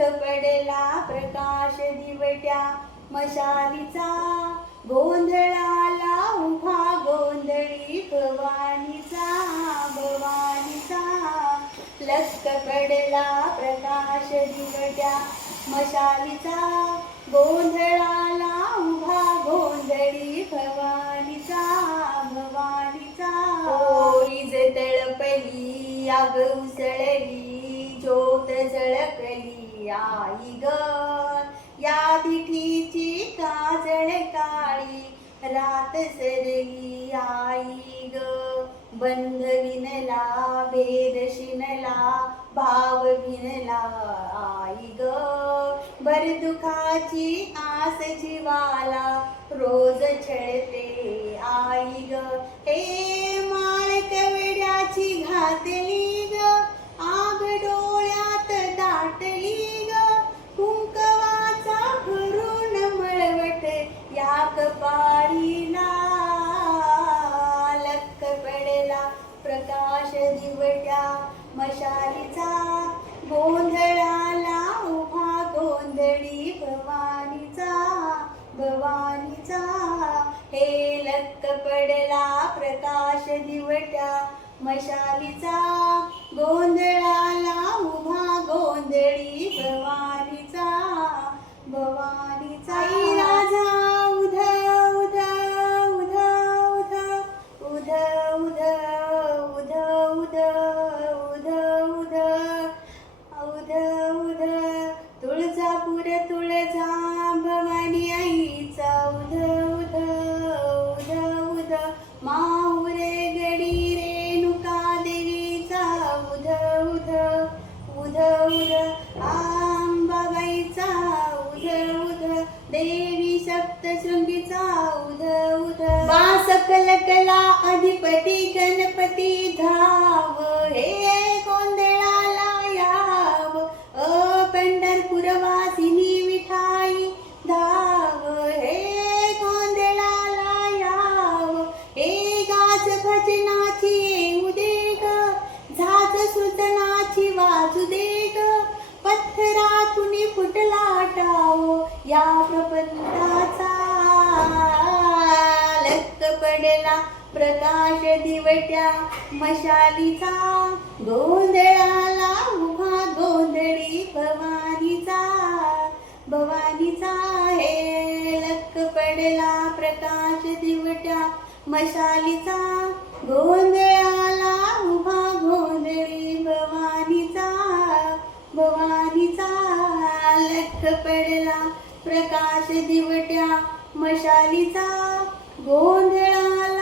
लख पडला प्रकाश दिवट्या मशालीचा गोंधळाला उभा गोंधळी भवानीचा भवानीचा. लख पडला प्रकाश दिवट्या मशालीचा गोंधळाला उभा गोंधळी भवानीचा भवानीचा. होळीज तळपली आग उसळली ज्योत झळकली. आई ग या दिठीची काजळ काळी रात सरगी आई ग बंध विनला भेद शिनला भाव विनला आई ग बर दुखाची आस जीवाला रोज छळते आई ग हे माळ कवड्याची घातली दिवट्या मशालीचा गोंधळाला उभा गोंधळी भवानीचा भवानीचा. हे लक्क पडला प्रकाश दिवट्या मशालीचा गोंधळाला उभा गोंधळी भवानीचा भवानीचा. उध उध आंबाबाईचा उध उध देवी सप्तशृंगीचा उध उध वास कलकला अधिपती गणपती पत्थरातून फुटला टाओ या प्रपंचाचा लक्क पडला प्रकाश दिवट्या मशालीचा. गोंधळाला उभा गोंधळी भवानीचा. भवानीचा हे लक्क पडला प्रकाश दिवट्या मशालीचा. व्यर्थ पडला प्रकाश दिवट्या मशालीचा गोंधळाला.